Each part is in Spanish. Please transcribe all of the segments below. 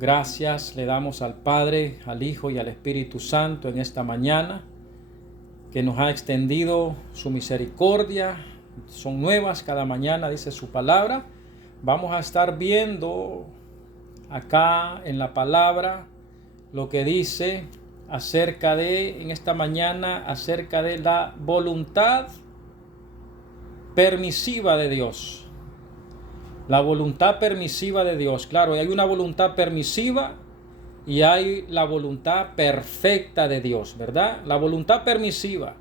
Gracias le damos al Padre, al Hijo y al Espíritu Santo en esta mañana, que nos ha extendido su misericordia. Son nuevas cada mañana, dice su palabra. Vamos a estar viendo acá en la palabra lo que dice en esta mañana, acerca de la voluntad permisiva de Dios. La voluntad permisiva de Dios. Claro, hay una voluntad permisiva y hay la voluntad perfecta de Dios, ¿verdad? La voluntad permisiva.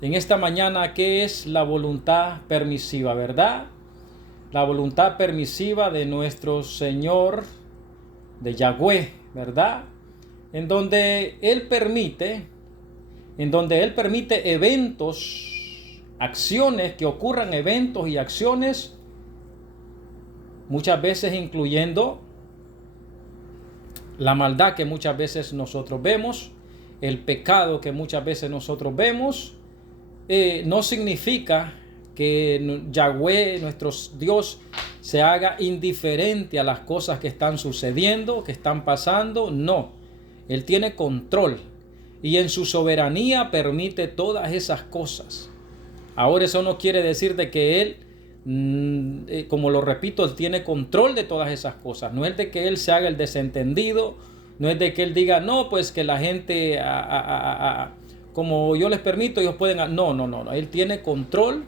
En esta mañana, ¿qué es la voluntad permisiva, verdad? La voluntad permisiva de nuestro Señor, de Yahweh, ¿verdad? En donde Él permite eventos, acciones, que ocurran eventos y acciones, muchas veces incluyendo la maldad que muchas veces nosotros vemos, el pecado que muchas veces nosotros vemos. No significa que Yahweh, nuestro Dios, se haga indiferente a las cosas que están sucediendo, que están pasando. No, Él tiene control y en su soberanía permite todas esas cosas. Ahora, eso no quiere decir de que Él, como lo repito, Él tiene control de todas esas cosas. No es de que Él se haga el desentendido, no es de que Él diga, no, pues que la gente, como yo les permito, ellos pueden. No. Él tiene control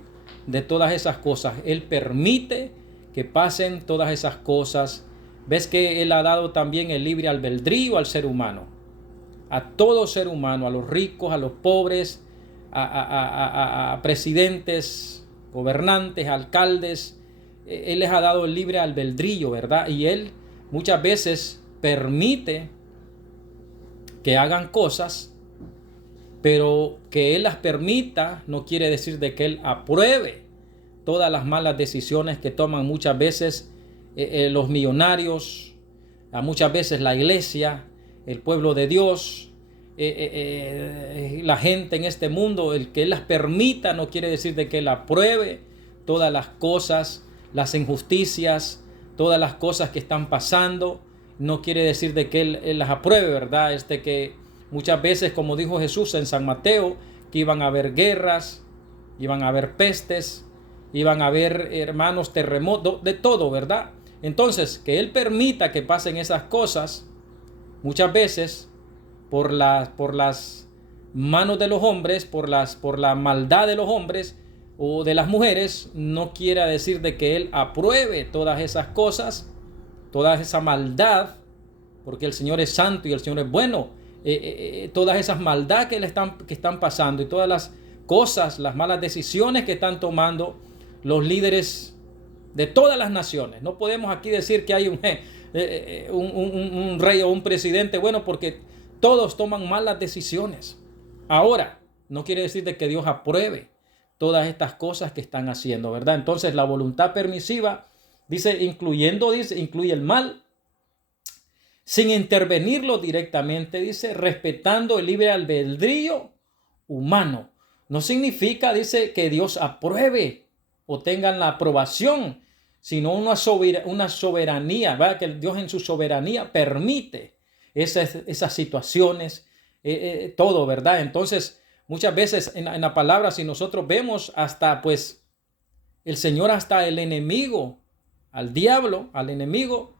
de todas esas cosas. Él permite que pasen todas esas cosas. Ves que Él ha dado también el libre albedrío al ser humano, a todo ser humano, a los ricos, a los pobres, a presidentes, gobernantes, alcaldes. Él les ha dado el libre albedrío, ¿verdad? Y Él muchas veces permite que hagan cosas, pero que Él las permita no quiere decir de que Él apruebe todas las malas decisiones que toman muchas veces los millonarios, muchas veces la iglesia, el pueblo de Dios, la gente en este mundo. El que Él las permita no quiere decir de que Él apruebe todas las cosas, las injusticias, todas las cosas que están pasando. No quiere decir de que Él las apruebe, ¿verdad? Que muchas veces, como dijo Jesús en San Mateo, que iban a haber guerras, iban a haber pestes, iban a haber, hermanos, terremotos, de todo, ¿verdad? Entonces, que Él permita que pasen esas cosas, muchas veces, por las manos de los hombres, por la maldad de los hombres o de las mujeres, no quiere decir de que Él apruebe todas esas cosas, toda esa maldad, porque el Señor es santo y el Señor es bueno. Todas esas maldades que están pasando y todas las cosas, las malas decisiones que están tomando los líderes de todas las naciones. No podemos aquí decir que hay un rey o un presidente bueno, porque todos toman malas decisiones. Ahora, no quiere decir de que Dios apruebe todas estas cosas que están haciendo, ¿verdad? Entonces, la voluntad permisiva, incluye el mal, sin intervenirlo directamente, dice, respetando el libre albedrío humano. No significa, dice, que Dios apruebe o tengan la aprobación, sino una soberanía, ¿verdad? Que Dios en su soberanía permite esas situaciones, todo, ¿verdad? Entonces, muchas veces en la palabra, si nosotros vemos hasta, pues, el Señor, hasta el enemigo, al diablo, al enemigo,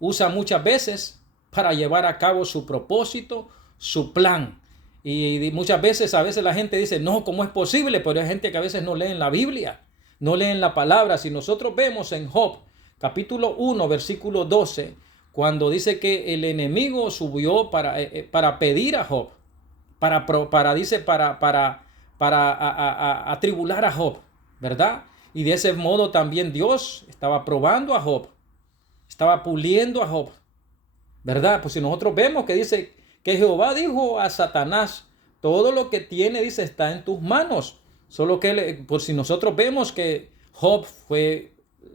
usa muchas veces para llevar a cabo su propósito, su plan. Y muchas veces, a veces la gente dice, no, ¿cómo es posible? Pero hay gente que a veces no leen la Biblia, no leen la palabra. Si nosotros vemos en Job, capítulo 1, versículo 12, cuando dice que el enemigo subió para pedir a Job, para atribular a Job, ¿verdad? Y de ese modo también Dios estaba probando a Job, estaba puliendo a Job, ¿verdad? Pues si nosotros vemos que dice que Jehová dijo a Satanás, todo lo que tiene, dice, está en tus manos. Solo que, por si nosotros vemos que Job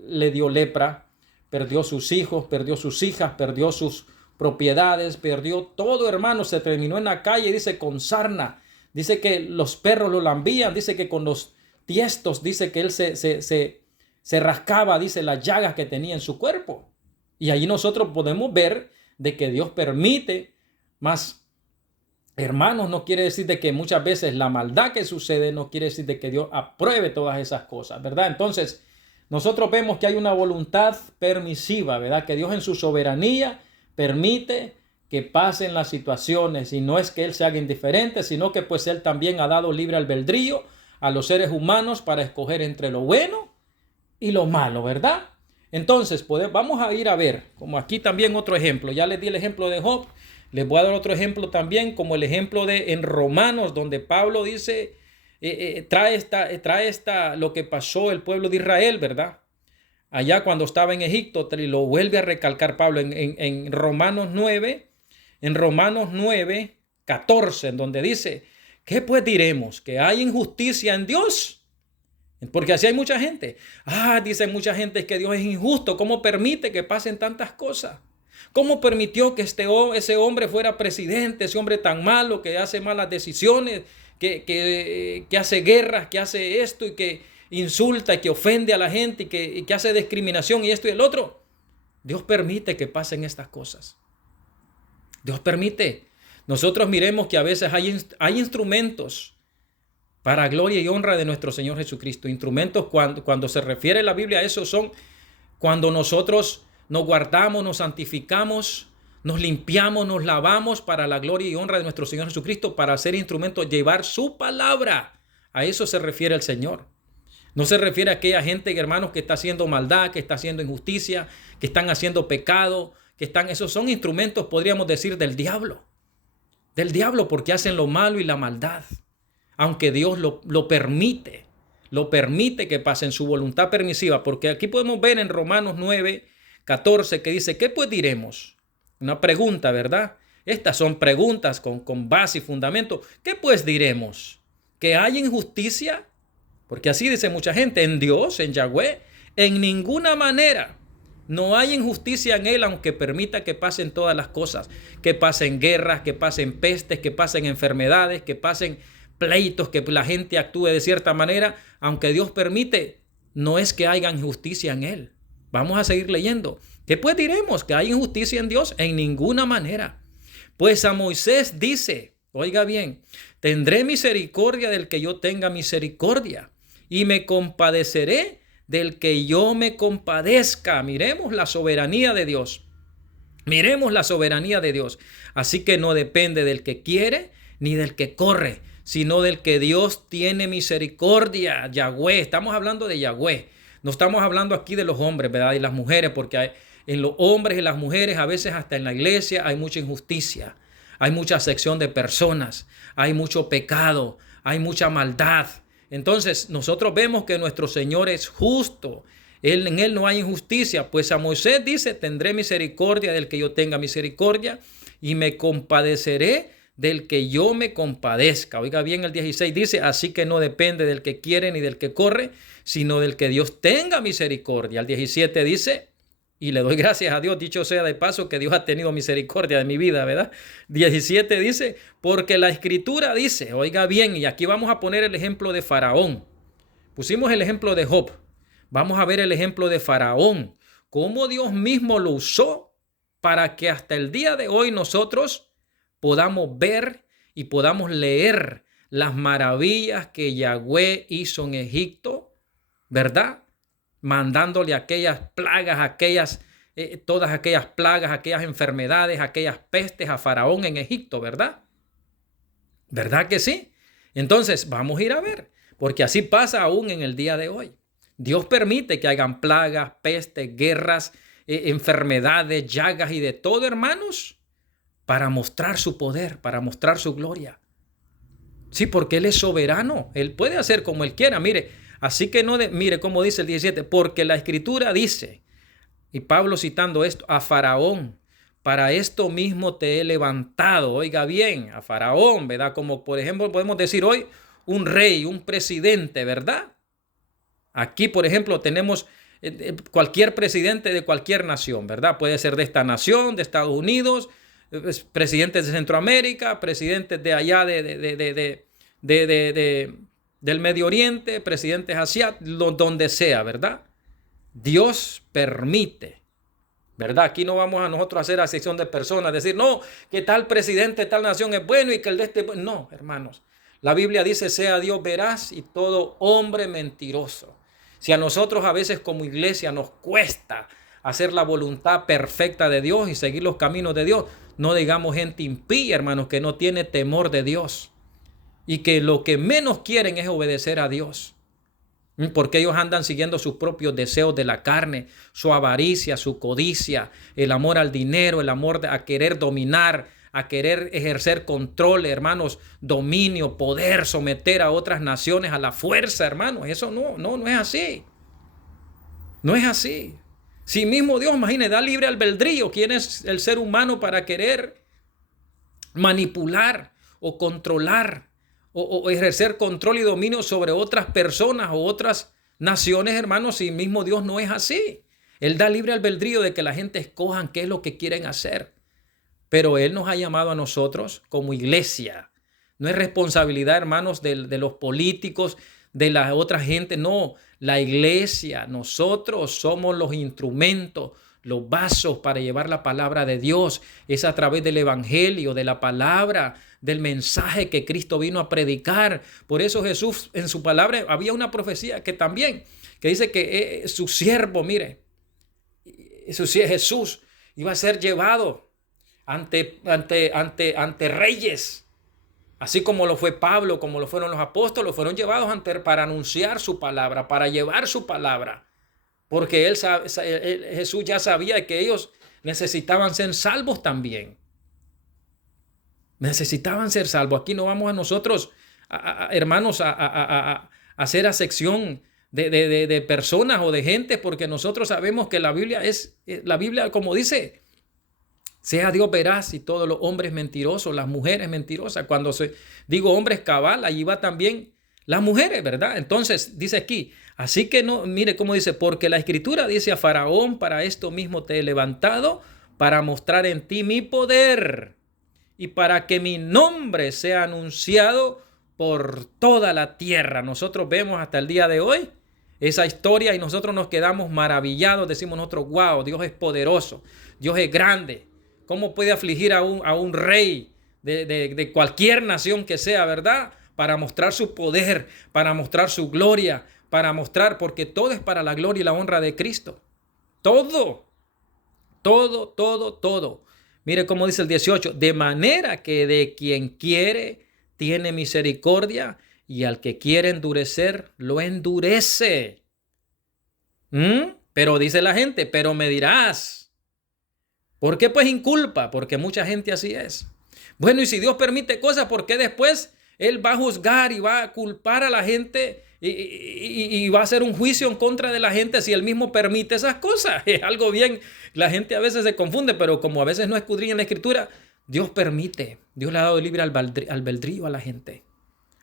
le dio lepra, perdió sus hijos, perdió sus hijas, perdió sus propiedades, perdió todo, hermano, se terminó en la calle, dice, con sarna. Dice que los perros lo lambían, dice que con los tiestos, dice que él se rascaba, dice, las llagas que tenía en su cuerpo. Y allí nosotros podemos ver de que Dios permite, más hermanos, no quiere decir de que muchas veces la maldad que sucede no quiere decir de que Dios apruebe todas esas cosas, ¿verdad? Entonces, nosotros vemos que hay una voluntad permisiva, ¿verdad? Que Dios en su soberanía permite que pasen las situaciones, y no es que Él se haga indiferente, sino que pues Él también ha dado libre albedrío a los seres humanos para escoger entre lo bueno y lo malo, ¿verdad? Entonces, vamos a ir a ver, como aquí también otro ejemplo. Ya les di el ejemplo de Job. Les voy a dar otro ejemplo también, como el ejemplo de en Romanos, donde Pablo dice, trae lo que pasó el pueblo de Israel, ¿verdad? Allá cuando estaba en Egipto, y lo vuelve a recalcar Pablo en Romanos 9, en Romanos 9, 14, en donde dice, ¿qué pues diremos? ¿Que hay injusticia en Dios? Porque así hay mucha gente. Dice mucha gente que Dios es injusto. ¿Cómo permite que pasen tantas cosas? ¿Cómo permitió que ese hombre fuera presidente? Ese hombre tan malo que hace malas decisiones, que hace guerras, que hace esto y que insulta y que ofende a la gente y que hace discriminación y esto y el otro. Dios permite que pasen estas cosas. Dios permite. Nosotros miremos que a veces hay instrumentos para gloria y honra de nuestro Señor Jesucristo. Instrumentos, cuando se refiere la Biblia a eso, son cuando nosotros nos guardamos, nos santificamos, nos limpiamos, nos lavamos para la gloria y honra de nuestro Señor Jesucristo, para ser instrumentos, llevar su palabra. A eso se refiere el Señor. No se refiere a aquella gente, hermanos, que está haciendo maldad, que está haciendo injusticia, que están haciendo pecado, esos son instrumentos, podríamos decir, del diablo. Del diablo, porque hacen lo malo y la maldad. Aunque Dios lo permite que pasen su voluntad permisiva, porque aquí podemos ver en Romanos 9, 14, que dice, ¿qué pues diremos? Una pregunta, ¿verdad? Estas son preguntas con base y fundamento. ¿Qué pues diremos? ¿Que hay injusticia? Porque así dice mucha gente, en Dios, en Yahweh, en ninguna manera. No hay injusticia en Él, aunque permita que pasen todas las cosas, que pasen guerras, que pasen pestes, que pasen enfermedades, que pasen pleitos, que la gente actúe de cierta manera, aunque Dios permite, no es que haya injusticia en Él. Vamos a seguir leyendo. ¿Qué pues diremos? ¿Que hay injusticia en Dios? En ninguna manera. Pues a Moisés dice, oiga bien, tendré misericordia del que yo tenga misericordia y me compadeceré del que yo me compadezca. Miremos la soberanía de Dios. Miremos la soberanía de Dios. Así que no depende del que quiere ni del que corre, sino del que Dios tiene misericordia. Yahweh, estamos hablando de Yahweh. No estamos hablando aquí de los hombres, ¿verdad? Y las mujeres, porque en los hombres y las mujeres, a veces hasta en la iglesia, hay mucha injusticia. Hay mucha sección de personas. Hay mucho pecado. Hay mucha maldad. Entonces, nosotros vemos que nuestro Señor es justo. En Él no hay injusticia. Pues a Moisés dice, tendré misericordia del que yo tenga misericordia y me compadeceré del que yo me compadezca. Oiga bien, el 16 dice, así que no depende del que quiere ni del que corre, sino del que Dios tenga misericordia. El 17 dice, y le doy gracias a Dios, dicho sea de paso, que Dios ha tenido misericordia de mi vida, ¿verdad? 17 dice, porque la Escritura dice, oiga bien, y aquí vamos a poner el ejemplo de Faraón. Pusimos el ejemplo de Job. Vamos a ver el ejemplo de Faraón. Cómo Dios mismo lo usó para que hasta el día de hoy nosotros podamos ver y podamos leer las maravillas que Yahweh hizo en Egipto, ¿verdad? Mandándole aquellas plagas, todas aquellas plagas, aquellas enfermedades, aquellas pestes a Faraón en Egipto, ¿verdad? ¿Verdad que sí? Entonces vamos a ir a ver, porque así pasa aún en el día de hoy. Dios permite que hagan plagas, pestes, guerras, enfermedades, llagas y de todo, hermanos, para mostrar su poder, para mostrar su gloria. Sí, porque Él es soberano. Él puede hacer como Él quiera. Mire, así que mire cómo dice el 17, porque la Escritura dice, y Pablo citando esto, a Faraón, para esto mismo te he levantado. Oiga bien, a Faraón, ¿verdad? Como por ejemplo podemos decir hoy un rey, un presidente, ¿verdad? Aquí, por ejemplo, tenemos cualquier presidente de cualquier nación, ¿verdad? Puede ser de esta nación, de Estados Unidos, presidentes de Centroamérica, presidentes de allá del Medio Oriente, presidentes asiáticos, donde sea, ¿verdad? Dios permite ¿verdad? Aquí no vamos a nosotros a hacer acepción de personas, decir, no, que tal presidente de tal nación es bueno y que el de este... No, hermanos. La Biblia dice, sea Dios veraz y todo hombre mentiroso. Si a nosotros a veces como iglesia nos cuesta hacer la voluntad perfecta de Dios y seguir los caminos de Dios, no digamos gente impía, hermanos, que no tiene temor de Dios y que lo que menos quieren es obedecer a Dios. Porque ellos andan siguiendo sus propios deseos de la carne, su avaricia, su codicia, el amor al dinero, el amor a querer dominar, a querer ejercer control, hermanos, dominio, poder, someter a otras naciones a la fuerza, hermanos. Eso no es así. No es así. Si mismo Dios, imagine, da libre albedrío, ¿quién es el ser humano para querer manipular o controlar o ejercer control y dominio sobre otras personas o otras naciones, hermanos? Si mismo Dios no es así. Él da libre albedrío de que la gente escojan qué es lo que quieren hacer. Pero Él nos ha llamado a nosotros como iglesia. No es responsabilidad, hermanos, de los políticos, de la otra gente. No, la iglesia, nosotros somos los instrumentos, los vasos para llevar la palabra de Dios. Es a través del evangelio, de la palabra, del mensaje que Cristo vino a predicar. Por eso Jesús en su palabra había una profecía que también, que dice que su siervo, mire, Jesús iba a ser llevado ante reyes, así como lo fue Pablo, como lo fueron los apóstoles, fueron llevados para anunciar su palabra, para llevar su palabra, porque Jesús ya sabía que ellos necesitaban ser salvos también. Necesitaban ser salvos. Aquí no vamos a nosotros, hermanos, a hacer acepción de personas o de gente, porque nosotros sabemos que la Biblia, como dice, sea Dios veraz y todos los hombres mentirosos, las mujeres mentirosas. Cuando digo hombres cabal, allí va también las mujeres, ¿verdad? Entonces dice aquí, así que no, mire cómo dice, porque la Escritura dice a Faraón, para esto mismo te he levantado, para mostrar en ti mi poder y para que mi nombre sea anunciado por toda la tierra. Nosotros vemos hasta el día de hoy esa historia y nosotros nos quedamos maravillados, decimos nosotros, wow, Dios es poderoso, Dios es grande. ¿Cómo puede afligir a un rey de cualquier nación que sea, verdad? Para mostrar su poder, para mostrar su gloria, para mostrar, porque todo es para la gloria y la honra de Cristo. Todo. Mire cómo dice el 18, de manera que de quien quiere tiene misericordia y al que quiere endurecer, lo endurece. Pero dice la gente, pero me dirás, ¿por qué pues inculpa? Porque mucha gente así es. Bueno, y si Dios permite cosas, ¿por qué después Él va a juzgar y va a culpar a la gente y va a hacer un juicio en contra de la gente si Él mismo permite esas cosas? Es algo bien, la gente a veces se confunde, pero como a veces no escudriña en la Escritura, Dios permite, Dios le ha dado libre albedrío a la gente.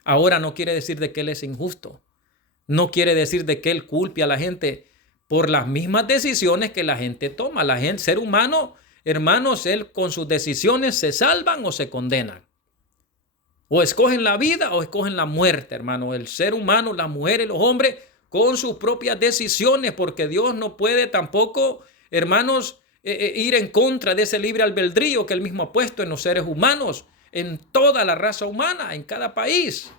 Ahora no quiere decir de que Él es injusto, no quiere decir de que Él culpe a la gente por las mismas decisiones que la gente toma. La gente, ser humano, hermanos, él con sus decisiones se salvan o se condenan. O escogen la vida o escogen la muerte, hermano. El ser humano, las mujeres, los hombres, con sus propias decisiones, porque Dios no puede tampoco, hermanos, ir en contra de ese libre albedrío que Él mismo ha puesto en los seres humanos, en toda la raza humana, en cada país.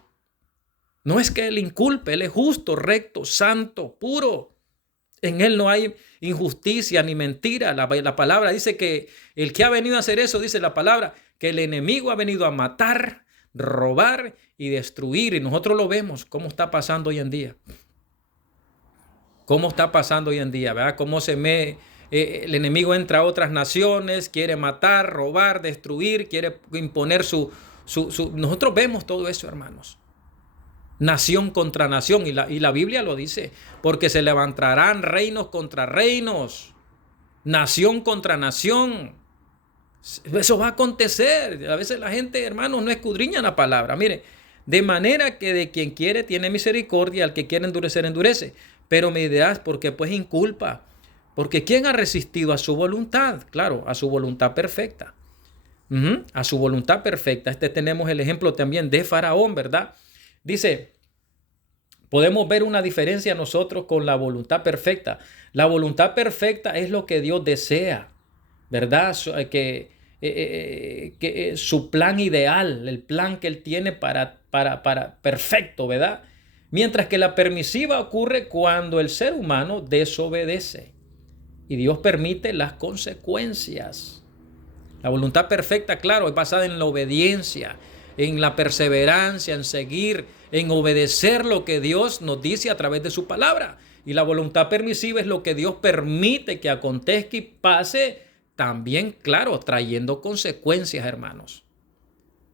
No es que Él inculpe, Él es justo, recto, santo, puro. En Él no hay injusticia ni mentira. La palabra dice que el que ha venido a hacer eso, dice la palabra, que el enemigo ha venido a matar, robar y destruir. Y nosotros lo vemos, cómo está pasando hoy en día. Cómo está pasando hoy en día, ¿verdad? Cómo el enemigo entra a otras naciones, quiere matar, robar, destruir, quiere imponer Nosotros vemos todo eso, hermanos. Nación contra nación, y la Biblia lo dice, porque se levantarán reinos contra reinos, nación contra nación. Eso va a acontecer. A veces la gente, hermanos, no escudriña la palabra. Mire, de manera que de quien quiere tiene misericordia, al que quiere endurecer, endurece. Pero me dirás, ¿por qué pues inculpa? Porque ¿quién ha resistido a su voluntad? Claro, a su voluntad perfecta. A su voluntad perfecta. Tenemos el ejemplo también de Faraón, ¿verdad? Dice, Podemos ver una diferencia nosotros con la voluntad perfecta. La voluntad perfecta es lo que Dios desea, ¿verdad? Que su plan ideal, el plan que Él tiene para perfecto, ¿verdad? Mientras que la permisiva ocurre cuando el ser humano desobedece y Dios permite las consecuencias. La voluntad perfecta, claro, es basada en la obediencia, en la perseverancia, en seguir, en obedecer lo que Dios nos dice a través de su palabra. Y la voluntad permisiva es lo que Dios permite que acontezca y pase, también, claro, trayendo consecuencias, hermanos.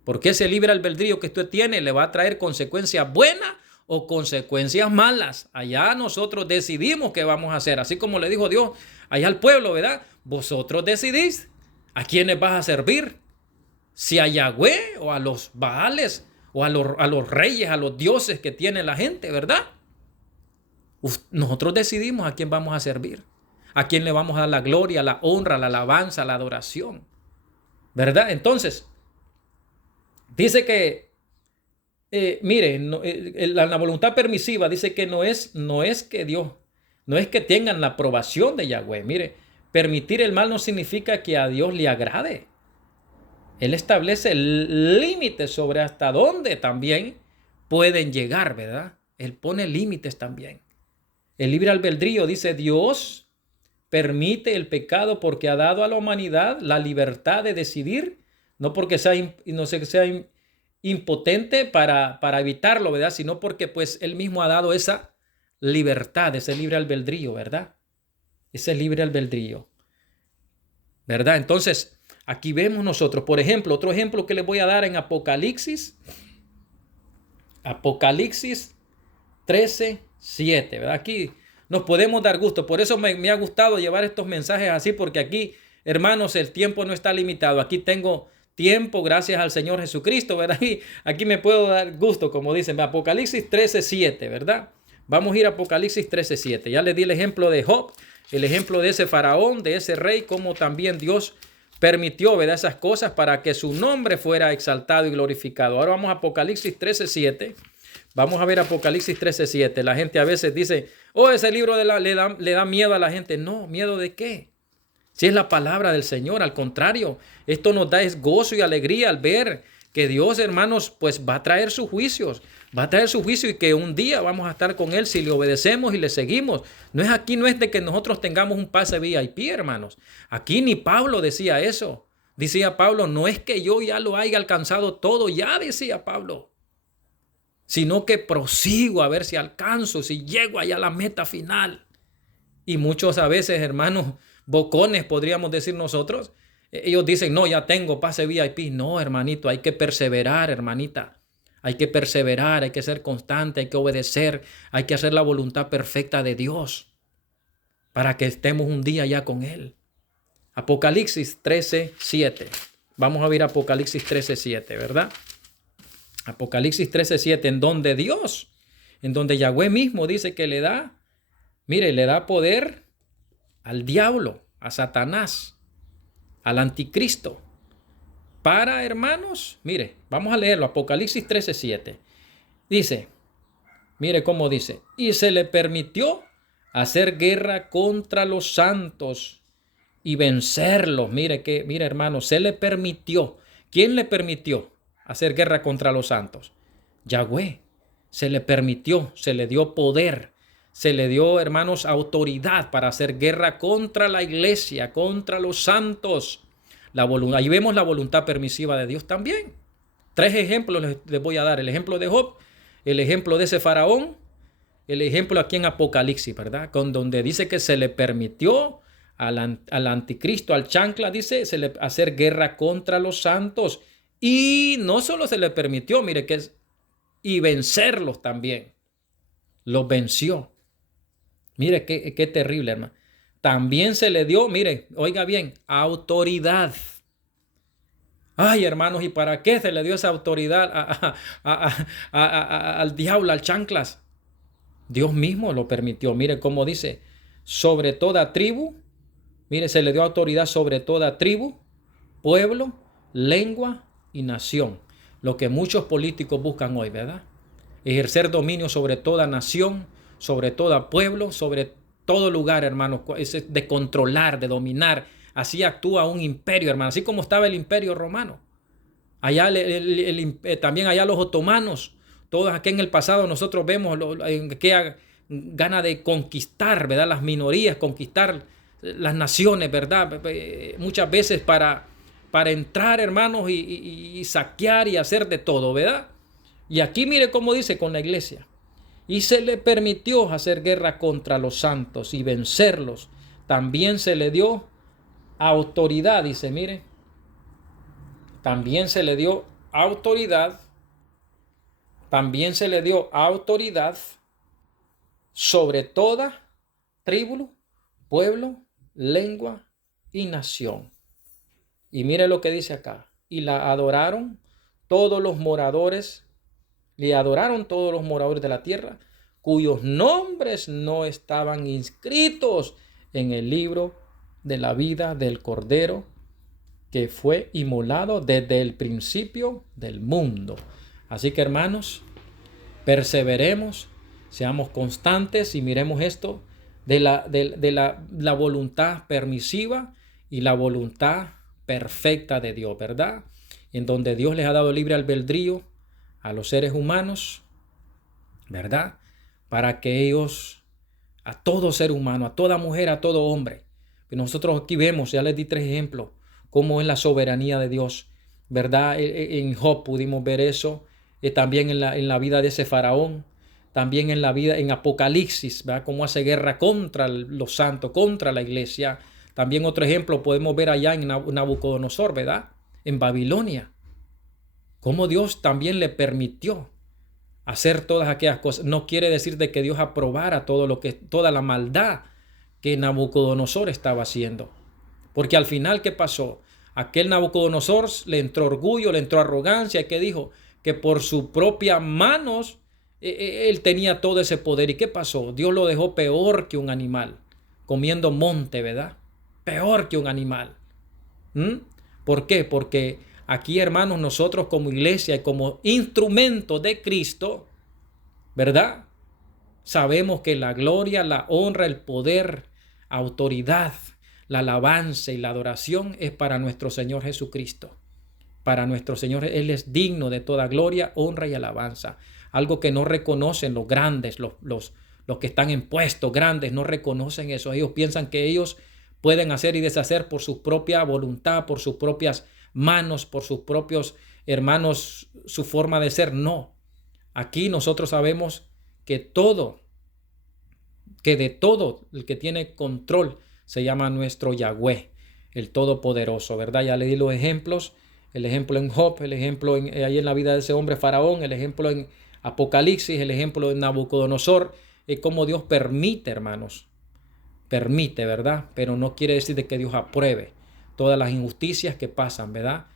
Porque ese libre albedrío que usted tiene le va a traer consecuencias buenas o consecuencias malas. Allá nosotros decidimos qué vamos a hacer. Así como le dijo Dios allá al pueblo, ¿verdad? Vosotros decidís a quiénes vas a servir. Si a Yahweh o a los Baales o a los reyes, a los dioses que tiene la gente, ¿verdad? Nosotros decidimos a quién vamos a servir. A quién le vamos a dar la gloria, la honra, la alabanza, la adoración. ¿Verdad? Entonces, dice que mire, la voluntad permisiva dice que no es que Dios, no es que tengan la aprobación de Yahweh. Mire, permitir el mal no significa que a Dios le agrade. Él establece límites sobre hasta dónde también pueden llegar, ¿verdad? Él pone límites también. El libre albedrío, dice Dios, permite el pecado porque ha dado a la humanidad la libertad de decidir, no porque sea impotente para evitarlo, ¿verdad? Sino porque pues Él mismo ha dado esa libertad, ese libre albedrío, ¿verdad? Ese libre albedrío, ¿verdad? Entonces, aquí vemos nosotros, por ejemplo, otro ejemplo que les voy a dar en Apocalipsis 13:7, ¿verdad? Aquí nos podemos dar gusto. Por eso me ha gustado llevar estos mensajes así, porque aquí, hermanos, el tiempo no está limitado. Aquí tengo tiempo gracias al Señor Jesucristo, ¿verdad? Y aquí me puedo dar gusto, como dicen, Apocalipsis 13:7, ¿verdad? Vamos a ir a Apocalipsis 13:7. Ya les di el ejemplo de Job, el ejemplo de ese faraón, de ese rey, como también Dios permitió, ¿verdad?, esas cosas para que su nombre fuera exaltado y glorificado. Ahora vamos a Apocalipsis 13:7. Vamos a ver Apocalipsis 13:7. La gente a veces dice, oh, ese libro le da miedo a la gente. No, ¿miedo de qué? Si es la palabra del Señor, al contrario, esto nos da es gozo y alegría al ver que Dios, hermanos, pues va a traer sus juicios. Va a traer su juicio y que un día vamos a estar con Él si le obedecemos y le seguimos. No es de que nosotros tengamos un pase VIP, hermanos. Aquí ni Pablo decía eso. Decía Pablo, no es que yo ya lo haya alcanzado todo, ya decía Pablo, sino que prosigo a ver si alcanzo, si llego allá a la meta final. Y muchos a veces, hermanos, bocones podríamos decir nosotros, ellos dicen, no, ya tengo pase VIP. No, hermanito, hay que perseverar, hermanita. Hay que perseverar, hay que ser constante, hay que obedecer, hay que hacer la voluntad perfecta de Dios para que estemos un día ya con Él. Apocalipsis 13:7. Vamos a ver Apocalipsis 13:7, ¿verdad? Apocalipsis 13:7, en donde Yahweh mismo dice que le da poder al diablo, a Satanás, al anticristo. Para, hermanos, mire, vamos a leerlo, Apocalipsis 13:7. Dice, mire cómo dice, y se le permitió hacer guerra contra los santos y vencerlos. Mire, hermanos, se le permitió. ¿Quién le permitió hacer guerra contra los santos? Yahweh. Se le permitió, se le dio poder, se le dio, hermanos, autoridad para hacer guerra contra la iglesia, contra los santos. Ahí vemos la voluntad permisiva de Dios también. 3 ejemplos les voy a dar. El ejemplo de Job, el ejemplo de ese faraón, el ejemplo aquí en Apocalipsis, ¿verdad? Donde dice que se le permitió al anticristo, al chancla, dice, hacer guerra contra los santos. Y no solo se le permitió, mire, y vencerlos también. Los venció. Mire qué terrible, hermano. También se le dio, mire, oiga bien, autoridad. Ay, hermanos, ¿y para qué se le dio esa autoridad al diablo, al chanclas? Dios mismo lo permitió. Mire cómo dice, sobre toda tribu, mire, se le dio autoridad sobre toda tribu, pueblo, lengua y nación. Lo que muchos políticos buscan hoy, ¿verdad? ejercer dominio sobre toda nación, sobre todo pueblo, sobre todo lugar, hermanos, es de controlar, de dominar. Así actúa un imperio, hermano, así como estaba el imperio romano. Allá también allá los otomanos, todos aquí en el pasado nosotros vemos que gana de conquistar, ¿verdad? Las minorías, conquistar las naciones, ¿verdad? Muchas veces para entrar, hermanos, y saquear y hacer de todo, ¿verdad? Y aquí mire cómo dice con la iglesia. Y se le permitió hacer guerra contra los santos y vencerlos. También se le dio autoridad, dice, mire. También se le dio autoridad. También se le dio autoridad sobre toda tribu, pueblo, lengua y nación. Y mire lo que dice acá. Y la adoraron todos los moradores. Le adoraron todos los moradores de la tierra, cuyos nombres no estaban inscritos en el libro de la vida del Cordero, que fue inmolado desde el principio del mundo. Así que, hermanos, perseveremos, seamos constantes y miremos esto de la voluntad permisiva y la voluntad perfecta de Dios, ¿verdad? En donde Dios les ha dado libre albedrío a los seres humanos, ¿verdad? Para que ellos, a todo ser humano, a toda mujer, a todo hombre, que nosotros aquí vemos, ya les di 3 ejemplos, cómo es la soberanía de Dios, ¿verdad? En Job pudimos ver eso, también en la vida de ese faraón, también en la vida, en Apocalipsis, ¿verdad? Cómo hace guerra contra los santos, contra la iglesia. También otro ejemplo podemos ver allá en Nabucodonosor, ¿verdad? En Babilonia. Cómo Dios también le permitió hacer todas aquellas cosas. No quiere decir de que Dios aprobara toda la maldad que Nabucodonosor estaba haciendo. Porque al final, ¿qué pasó? Aquel Nabucodonosor le entró orgullo, le entró arrogancia, que dijo que por sus propias manos él tenía todo ese poder. ¿Y qué pasó? Dios lo dejó peor que un animal, comiendo monte, ¿verdad? Peor que un animal. ¿Por qué? Porque aquí, hermanos, nosotros como iglesia y como instrumento de Cristo, ¿verdad? Sabemos que la gloria, la honra, el poder, autoridad, la alabanza y la adoración es para nuestro Señor Jesucristo. Para nuestro Señor, Él es digno de toda gloria, honra y alabanza. Algo que no reconocen los grandes, los que están en puestos grandes, no reconocen eso. Ellos piensan que ellos pueden hacer y deshacer por su propia voluntad, por sus propias manos, por sus propios hermanos, su forma de ser. No. Aquí nosotros sabemos que de todo el que tiene control se llama nuestro Yahweh, el Todopoderoso, ¿verdad? Ya le di los ejemplos, el ejemplo en Job, el ejemplo ahí en la vida de ese hombre faraón, el ejemplo en Apocalipsis, el ejemplo en Nabucodonosor, cómo Dios permite, hermanos, permite, ¿verdad? Pero no quiere decir de que Dios apruebe todas las injusticias que pasan, ¿verdad?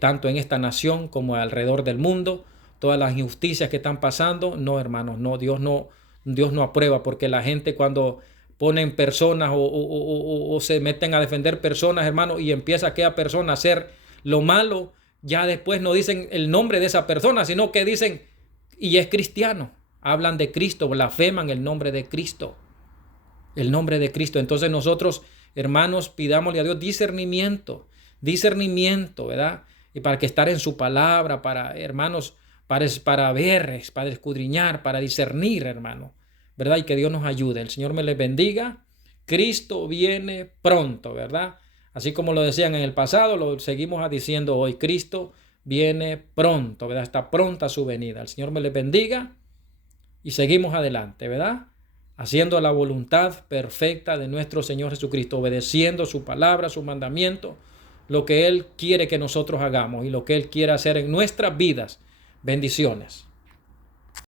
Tanto en esta nación como alrededor del mundo, todas las injusticias que están pasando, no, hermanos, no, Dios no aprueba, porque la gente cuando ponen personas o se meten a defender personas, hermanos, y empieza aquella persona a hacer lo malo, ya después no dicen el nombre de esa persona, sino que dicen, y es cristiano, hablan de Cristo, blasfeman el nombre de Cristo, el nombre de Cristo. Entonces nosotros, hermanos, pidámosle a Dios discernimiento, ¿verdad? Y para que estar en su palabra, para, hermanos, para ver, para escudriñar, para discernir, hermano, ¿verdad? Y que Dios nos ayude. El Señor me les bendiga. Cristo viene pronto, ¿verdad? Así como lo decían en el pasado, lo seguimos diciendo hoy. Cristo viene pronto, ¿verdad? Está pronta su venida. El Señor me les bendiga y seguimos adelante, ¿verdad? Haciendo la voluntad perfecta de nuestro Señor Jesucristo, obedeciendo su palabra, su mandamiento, lo que Él quiere que nosotros hagamos y lo que Él quiere hacer en nuestras vidas. Bendiciones.